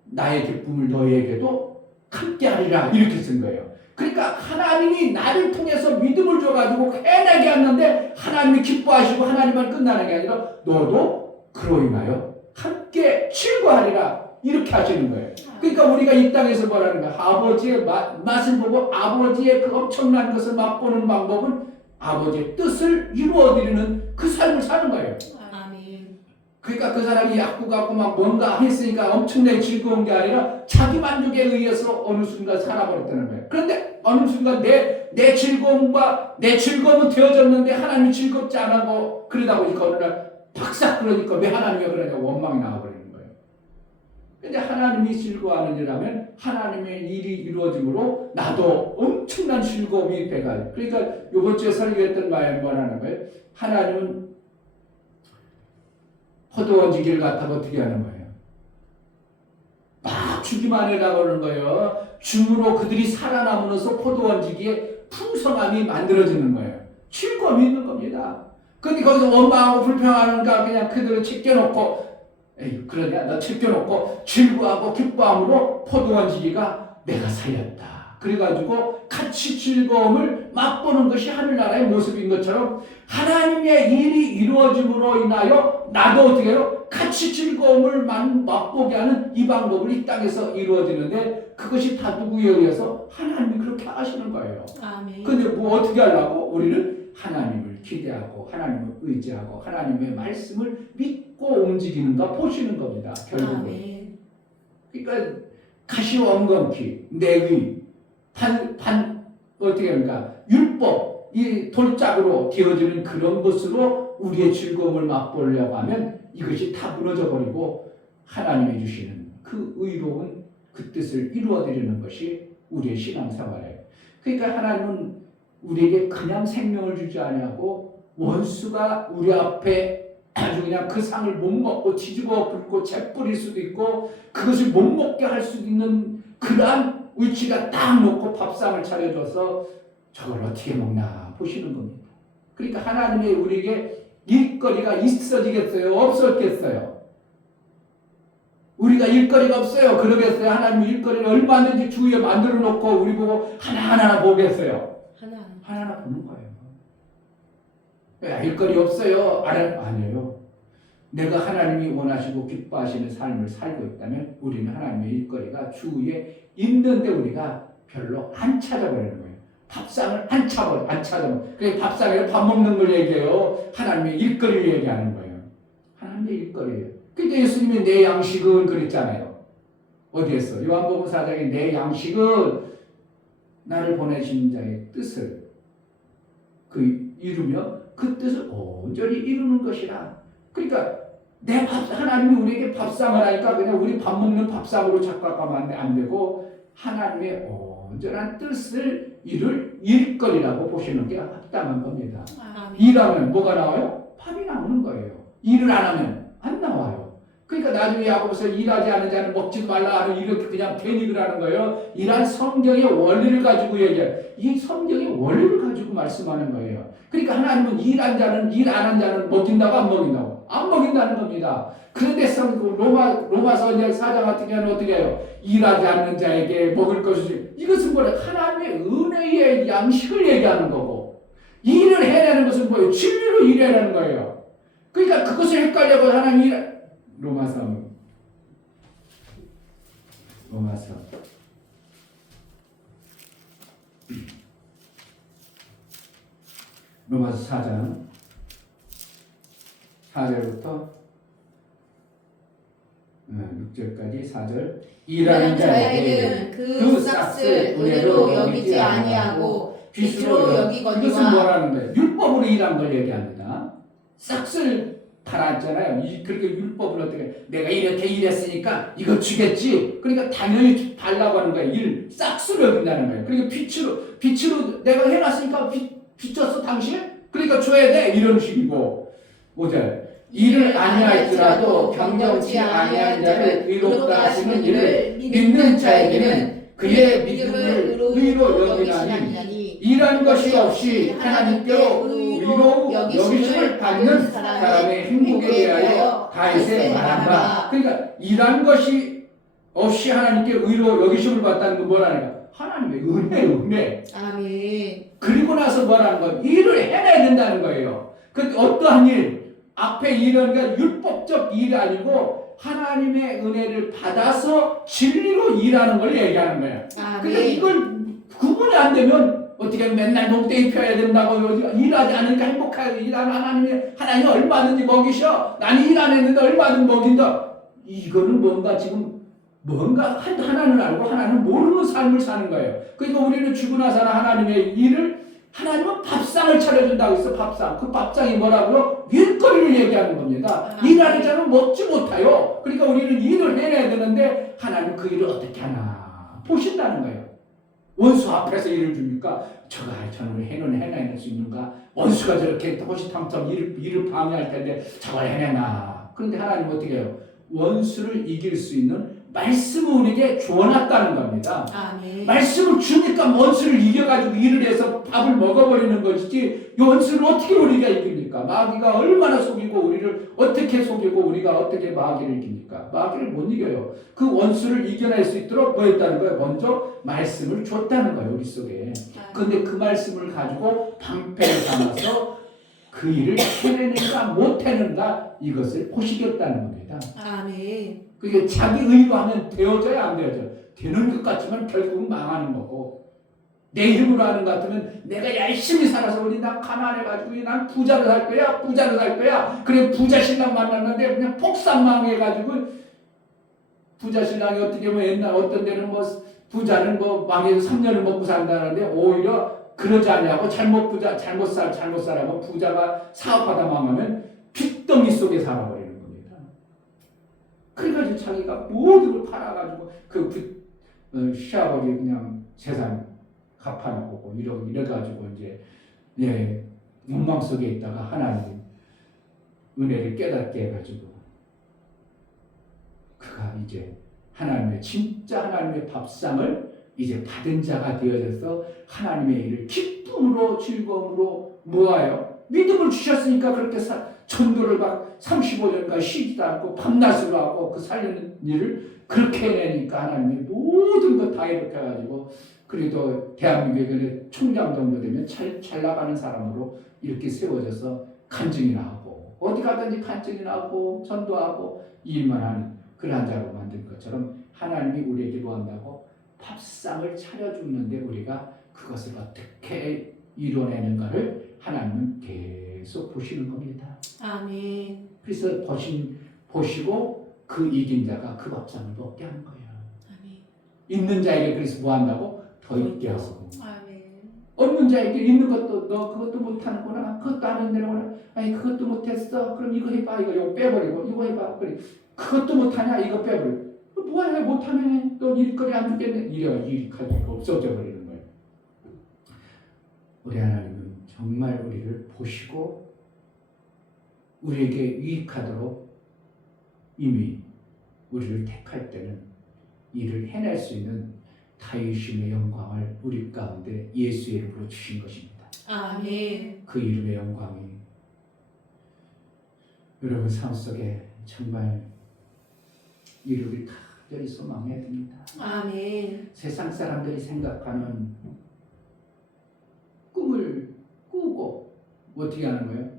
나의 기쁨을 너희에게도 함께 하리라 이렇게 쓴 거예요. 그러니까 하나님이 나를 통해서 믿음을 줘가지고 해내게 하는데 하나님이 기뻐하시고 하나님만 끝나는 게 아니라 너도 그로 인하여 함께 즐거워하리라 이렇게 하시는 거예요. 그러니까 우리가 이 땅에서 뭐라는 거야? 아버지의 맛을 보고 아버지의 그 엄청난 것을 맛보는 방법은 아버지의 뜻을 이루어드리는 그 삶을 사는 거예요. 그러니까 그 사람이 약국 갖고 막 뭔가 했으니까 엄청나게 즐거운 게 아니라 자기 만족에 의해서 어느 순간 살아버렸다는 거예요. 그런데 어느 순간 내 즐거움은 되어졌는데 하나님이 즐겁지 않고 그러다 보니까 어느 날 박삭 그러니까 왜 하나님이 그러냐 원망이 나와버리는 거예요. 근데 하나님이 즐거워하는 일이라면 하나님의 일이 이루어짐으로 나도 엄청난 즐거움이 돼가요. 그러니까 이번 주에 설교했던 말이 뭐라는 거예요? 하나님은 포도원지기를 갖다가 어떻게 하는 거예요? 막 주기만 해라고 하는 거예요. 줌으로 그들이 살아남으면서 포도원지기에 풍성함이 만들어지는 거예요. 즐거움이 있는 겁니다. 근데 거기서 원망하고 불평하는가 그냥 그대로 제껴놓고 에이 그러냐 너 제껴놓고 즐거워하고 기뻐함으로 포도원 지기가 내가 살렸다. 그래가지고 같이 즐거움을 맛보는 것이 하늘나라의 모습인 것처럼 하나님의 일이 이루어짐으로 인하여 나도 어떻게 해요? 같이 즐거움을 맛보게 하는 이 방법을 이 땅에서 이루어지는데 그것이 다 누구에 의해서 하나님이 그렇게 하시는 거예요. 아멘. 근데 뭐 어떻게 하려고? 우리는 하나님을 기대하고 하나님을 의지하고 하나님의 말씀을 믿고 움직이는가 보시는 겁니다. 결국은. 아멘. 그러니까 가시원검기, 내의, 어떻게 합니까? 율법, 이 돌짝으로 되어지는 그런 것으로 우리의 즐거움을 맛보려고 하면 이것이 다 무너져 버리고 하나님이 주시는 그 의로운 그 뜻을 이루어드리는 것이 우리의 신앙생활이에요. 그러니까 하나님은 우리에게 그냥 생명을 주지 아니하고 원수가 우리 앞에 아주 그냥 그 상을 못 먹고 뒤집어 붓고 재뿌릴 수도 있고 그것을 못 먹게 할 수도 있는 그러한 위치가 딱 놓고 밥상을 차려줘서 저걸 어떻게 먹나 보시는 겁니다. 그러니까 하나님이 우리에게 일거리가 있어지겠어요? 없었겠어요? 우리가 일거리가 없어요. 그러겠어요? 하나님 일거리를 얼마든지 주위에 만들어 놓고 우리 보고 하나하나 보겠어요? 하나하나 보는 거예요. 야, 일거리 없어요. 아니에요. 내가 하나님이 원하시고 기뻐하시는 삶을 살고 있다면 우리는 하나님의 일거리가 주위에 있는데 우리가 별로 안 찾아버리는 거예요. 밥상을 안 찾아버려. 그래서 밥상에 밥 먹는 걸 얘기해요. 하나님의 일거리를 얘기하는 거예요. 하나님의 일거리예요. 근데 예수님이 내 양식은 그랬잖아요. 어디에서? 요한복음 4장에 내 양식은 나를 보내신 자의 뜻을 이루며 그 뜻을 온전히 이루는 것이라. 그러니까 하나님이 우리에게 밥상을 하니까 그냥 우리 밥 먹는 밥상으로 착각하면 안 되고 하나님의 온전한 뜻을 이룰 일거리라고 보시는 게 합당한 겁니다. 일하면 뭐가 나와요? 밥이 나오는 거예요. 일을 안 하면 안 나와요. 그러니까 나중에 야고보서 일하지 않은 자는 먹지도 말라 하는 이렇게 그냥 괜히 그러는 거예요. 이러한 성경의 원리를 가지고 얘기해요. 이 성경의 원리를 가지고 말씀하는 거예요. 그러니까 하나님은 일한 자는 일 안 한 자는 먹인다고 안 먹인다고? 안 먹인다는 겁니다. 그런데 로마서 4장 같은 경우는 어떻게 해요? 일하지 않는 자에게 먹을 것이지. 이것은 뭐래? 하나님의 은혜의 양식을 얘기하는 거고 일을 해내는 것은 뭐예요? 진리로 일해내는 거예요. 그러니까 그것을 헷갈려고 하나님 로마서 4장 4절부터 6절까지 4절 일하는 자에게는 그 싹을 은혜로 여기지 아니하고 빚으로 여기거니와. 이것은 뭐라는 거예요? 율법으로 일한 걸 얘기합니다. 싹을 달았잖아요. 그렇게 율법을 어떻게 내가 이렇게 일했으니까 이거 주겠지. 그러니까 당연히 달라고 하는 거예요. 싹수로 여긴다는 거예요. 그러니까 빛으로 내가 해놨으니까 비쳤어 당신? 그러니까 줘야 돼. 이런 식이고 5절 일을 아니할지라도 경정치 아니한 자를 의롭다 하시는 일을 믿는 자에게는 그의 믿음을 의로 여기나니 이런 것이 없이 하나님께로 의로 여기심을 받는 사람의 행복에 대하여 다윗에 말한 바. 그러니까 일한 것이 없이 하나님께 의로 여기심을 받다는 건 뭐라는 거야? 하나님의 은혜. 아멘. 그리고 나서 뭐라는 건 일을 해내야 된다는 거예요. 근데 어떠한 일? 앞에 일은 게 율법적 일이 아니고 하나님의 은혜를 받아서 진리로 일하는 걸 얘기하는 거예요. 그러니까 이걸 구분이 안 되면 어떻게 맨날 목대기 펴야 된다고 일하지 않으니까 행복하게 일하는 하나님이 얼마든지 먹이셔. 나는 일 안 했는데 얼마든지 먹인다. 이거는 뭔가 하나는 알고 하나는 모르는 삶을 사는 거예요. 그러니까 우리는 죽고 나서는 하나님의 일을 하나님은 밥상을 차려준다고 했어. 밥상. 그 밥상이 뭐라고요? 일거리를 얘기하는 겁니다. 일하는 자는 먹지 못해요. 그러니까 우리는 일을 해내야 되는데 하나님은 그 일을 어떻게 하나 보신다는 거예요. 원수 앞에서 일을 줍니까? 저는 해낼 수 있는가? 원수가 저렇게 호시탐탐 일을 방해할 텐데 저걸 해내나? 그런데 하나님은 어떻게 해요? 원수를 이길 수 있는 말씀을 우리에게 주어놨다는 겁니다. 아멘. 말씀을 주니까 원수를 이겨가지고 일을 해서 밥을 먹어버리는 것이지 이 원수를 어떻게 우리가 이깁니까? 마귀가 얼마나 속이고 우리를 어떻게 속이고 우리가 어떻게 마귀를 이깁니까? 마귀를 못 이겨요. 그 원수를 이겨낼 수 있도록 뭐 했다는 거예요? 먼저 말씀을 줬다는 거예요. 우리 속에. 그런데 그 말씀을 가지고 방패를 삼아서 그 일을 해내는가 못해내는가 이것을 보시겠다는 겁니다. 아멘. 그게 자기 의로 하면 되어져야 안 되어져. 되는 것 같지만 결국은 망하는 거고 내 힘으로 하는 것 같으면 내가 열심히 살아서 우리 나 가난해가지고 난 부자로 살 거야 부자로 살 거야. 그래 부자 신랑 만났는데 그냥 폭삭망해가지고 부자 신랑이 어떻게 보면 옛날 어떤 데는 뭐 부자는 뭐 망해서 3년을 먹고 산다는데 오히려 그러지 않냐고 잘못 살라고 부자가 사업하다 망하면 빚더미 속에 살아버리는 겁니다. 그래가지고 자기가 모든 걸 팔아가지고 시아버지 그냥 재산 갚아놓고 이래가지고 이제 원망 속에 있다가 하나님 은혜를 깨닫게 해가지고 그가 이제 진짜 하나님의 밥상을 이제 받은 자가 되어져서 하나님의 일을 기쁨으로 즐거움으로 모아요. 믿음을 주셨으니까 그렇게 전도를 막 35년간 쉬지도 않고 밤낮으로 하고 그 살리는 일을 그렇게 해내니까 하나님이 모든 것 다 이렇게 해가지고 그래도 대한민국의 총장 정도 되면 잘 나가는 사람으로 이렇게 세워져서 간증이나 하고 어디 가든지 간증이나 하고 전도하고 이 일만 하는 그러한 자로 만든 것처럼 하나님이 우리에게 뭐 한다고 밥상을 차려주는데 우리가 그것을 어떻게 이뤄내는가를 하나님은 계속 보시는 겁니다. 아멘. 그래서 보시고 그 이긴 자가 그 밥상을 먹게 하는 거예요. 아멘. 있는 자에게 그래서 뭐 한다고? 더 있게 하고. 아멘. 없는 자에게 있는 것도 너 그것도 못하는구나. 그것도 안 한다구나. 아니 그것도 못했어. 그럼 이거 해봐. 이거 빼버리고 이거 해봐. 그래. 그것도 못하냐? 이거 빼버리고. 뭐해 못하네. 너 일거리 안 주겠네. 일이 가지고 없어져 버리는 거예요. 우리 하나님은 정말 우리를 보시고 우리에게 유익하도록 이미 우리를 택할 때는 일을 해낼 수 있는 다윗의 영광을 우리 가운데 예수의 이름으로 주신 것입니다. 아멘. 그 이름의 영광이 여러분 삶 속에 정말 이루길 간절히 소망해야 됩니다. 아멘. 세상 사람들이 생각하는 꿈을 꾸고 어떻게 하는 거예요?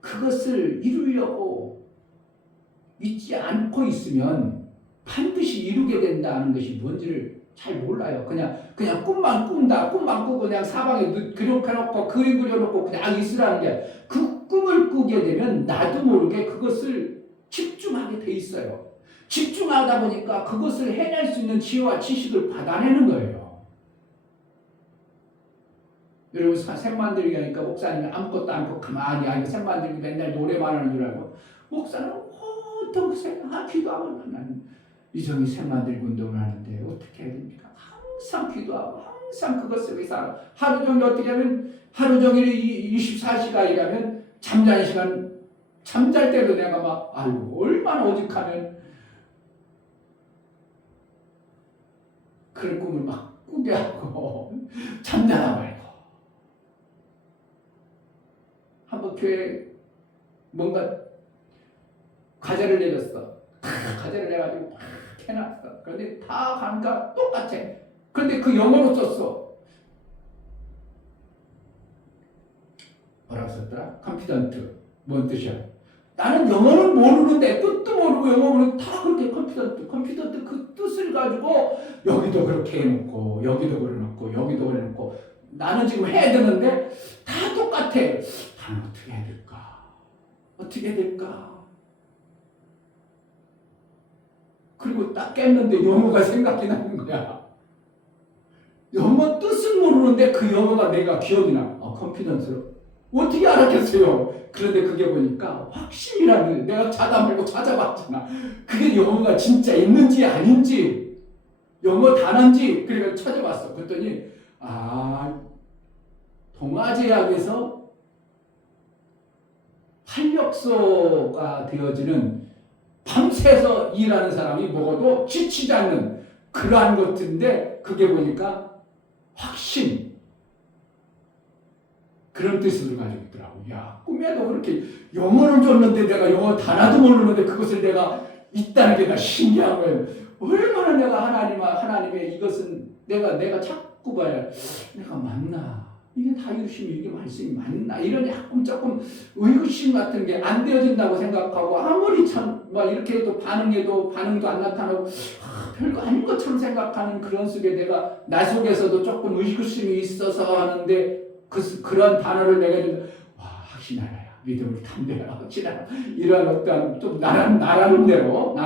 그것을 이루려고 믿지 않고 있으면 반드시 이루게 된다는 것이 뭔지를 잘 몰라요. 그냥 꿈만 꾼다. 꿈만 꾸고 그냥 사방에 그려놓고 그림 그려놓고 그냥 있으라는 게 그 꿈을 꾸게 되면 나도 모르게 그것을 집중하게 돼 있어요. 집중하다 보니까 그것을 해낼 수 있는 지혜와 지식을 받아내는 거예요. 여러분 샘 만들기 하니까 목사님이 아무것도 않고 가만히 아니 샘 만들기 맨날 노래만 하는 줄 알고 목사는 어떤 기도하고 나는 이정이 샘 만들기 운동을 하는데 어떻게 해야 됩니까? 항상 기도하고 항상 그것을 위해서 하루 종일 어떻게 하면 하루 종일 24시간이라면 잠자는 시간 잠잘 때도 내가 막 아이고 얼마나 오직하면 그런 꿈을 막 꾸게 하고 잠자다 말고 한번 교회에 뭔가 과제를 내렸어. 과제를 내가지고 막 해놨어. 그런데 다 가니까 똑같아. 그런데 그 영어로 썼어. 뭐라고 썼더라? confident. 뭔 뜻이야? 나는 영어는 모르는데 뜻도 모르고 영어 모르는데 다 그렇게 confident 그 뜻을 가지고 여기도 그렇게 해놓고 여기도 그려놓고 여기도 그려놓고 나는 지금 해야 되는데 다 똑같아. 나는 어떻게 해야 될까? 어떻게 해야 될까? 그리고 딱 깼는데 영어가 생각이 나는 거야. 영어 뜻은 모르는데 그 영어가 내가 기억이 나. confident로. 어떻게 알았겠어요? 그런데 그게 보니까 확신이라는 내가 자다 말고 찾아봤잖아. 그게 영어가 진짜 있는지 아닌지 영어 단어인지 그래서 찾아봤어. 그랬더니 동아제약에서 활력소가 되어지는 밤새서 일하는 사람이 먹어도 지치지 않는 그러한 것인데 그게 보니까 확신 그런 뜻을 가지고 있더라고. 야, 꿈에도 그렇게 영어를 줬는데 내가 영어 하나도 모르는데 그것을 내가 있다는 게 나 신기한 거예요. 얼마나 내가 하나님의 이것은 내가 자꾸 봐야 내가 맞나? 이게 다 이루심이 이게 말씀이 맞나? 이런 조금 의구심 같은 게 안 되어진다고 생각하고 아무리 참 막 이렇게 해도 반응도 안 나타나고 별거 아닌 것처럼 생각하는 그런 속에 내가 나 속에서도 조금 의구심이 있어서 하는데 그런 단어를 내가 좀 확신하라. 믿음을 담대라. 확신하라. 이런 어떤 좀 나름대로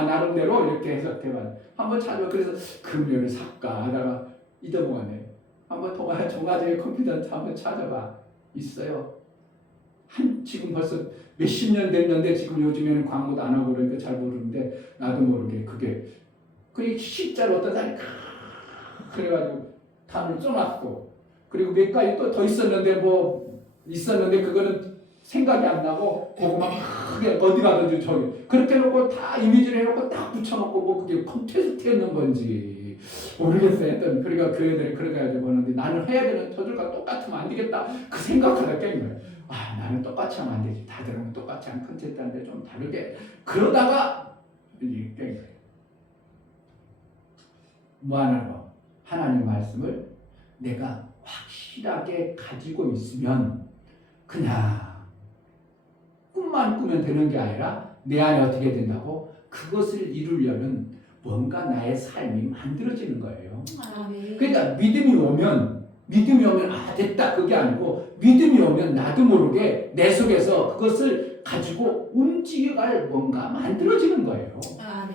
이렇게 해석해봐. 한번 찾아. 그래서 금요를 살까 하다가 잊어먹었네. 한번 동아제의 컴퓨터 한번 찾아봐. 있어요. 지금 벌써 몇십 년 됐는데 지금 요즘에는 광고도 안 하고 그러니까 잘 모르는데 나도 모르게 그게 시자로 어떤 사람이 그래가지고 단을 써놨고 그리고 몇 가지 또 더 있었는데 그거는 생각이 안 나고 그거만 크게 어디 가든지 저기 그렇게 해놓고 다 이미지를 해놓고 딱 붙여놓고 그게 콘테스트였는 건지 모르겠어요. 했더니 그러니까 그 애들이 그렇게 가지고 보는데 나는 해야 되는 저들과 똑같으면 안 되겠다 그 생각하다 깬 거예요. 나는 똑같이 하면 안 되지. 다들 하면 똑같이 하면 콘테스트 하는데 좀 다르게 그러다가 이게 깬 거예요. 뭐 하는 거? 하나님 말씀을 내가 확실하게 가지고 있으면 그냥 꿈만 꾸면 되는 게 아니라 내 안에 어떻게 된다고? 그것을 이루려는 뭔가 나의 삶이 만들어지는 거예요. 그러니까 믿음이 오면 됐다 그게 아니고 믿음이 오면 나도 모르게 내 속에서 그것을 가지고 움직여갈 뭔가 만들어지는 거예요.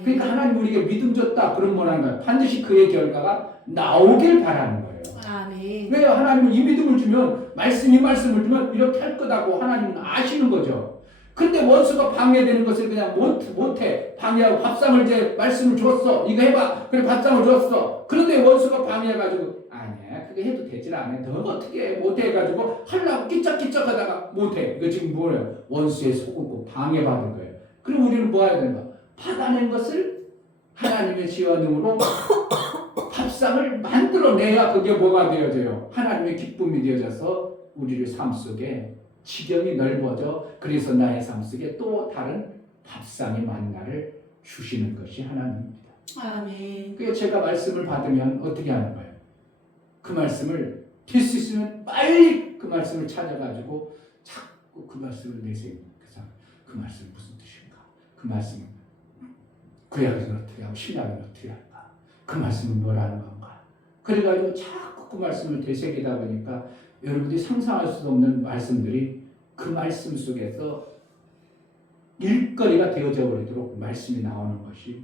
그러니까 하나님 우리에게 믿음 줬다 그런 건 아닌가요? 반드시 그의 결과가 나오길 바라는 거예요. 왜요? 하나님은 이 믿음을 주면 이 말씀을 주면 이렇게 할 거다고 하나님은 아시는 거죠. 근데 원수가 방해되는 것을 그냥 못해 방해하고 밥상을 이제 말씀을 줬어 이거 해봐 그래 밥상을 줬어 그런데 원수가 방해해가지고 아니야 그게 해도 되질 않아 너 어떻게 해 못해 해가지고 하려고 끼적끼적 하다가 못해 이거 지금 뭐예요? 원수의 속고 방해받은 거예요. 그럼 우리는 뭐 해야 되는가? 받아낸 것을 하나님의 지원으로 밥상을 만들어내야 그게 뭐가 되어져요? 하나님의 기쁨이 되어져서 우리의 삶 속에 지경이 넓어져 그래서 나의 삶 속에 또 다른 밥상의 만나를 주시는 것이 하나님입니다. 그래서 제가 말씀을 받으면 어떻게 하는 거예요? 그 말씀을 될 수 있으면 빨리 그 말씀을 찾아가지고 자꾸 그 말씀을 내세웁니다. 그 말씀은 무슨 뜻인가? 그 말씀은 구약에서는 어떻게 하고 신약에는 어떻게 할까? 그 말씀은 뭐라는 건가? 그래가지고 자꾸 그 말씀을 되새기다 보니까 여러분들이 상상할 수 없는 말씀들이 그 말씀 속에서 일거리가 되어져 버리도록 말씀이 나오는 것이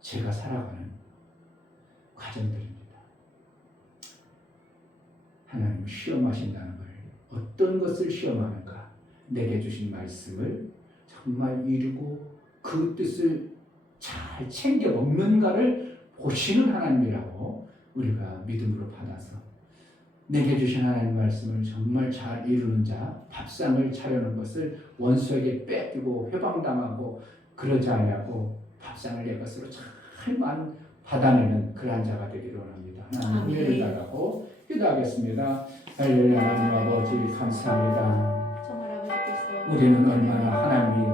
제가 살아가는 과정들입니다. 하나님 시험하신다는 걸 어떤 것을 시험하는가? 내게 주신 말씀을 정말 이루고 그 뜻을 잘 챙겨 먹는가를 보시는 하나님이라고 우리가 믿음으로 받아서 내게 주신 하나님 말씀을 정말 잘 이루는 자, 밥상을 차려는 것을 원수에게 뺏기고 회방당하고 그러지 아니하고 밥상을 내 것으로 잘 받아내는 그러한 자가 되기를 원합니다. 하나님 은혜를 달라고 기도하겠습니다. 할렐루야. 하나님 아버지 감사합니다. 우리는 얼마나 하나님이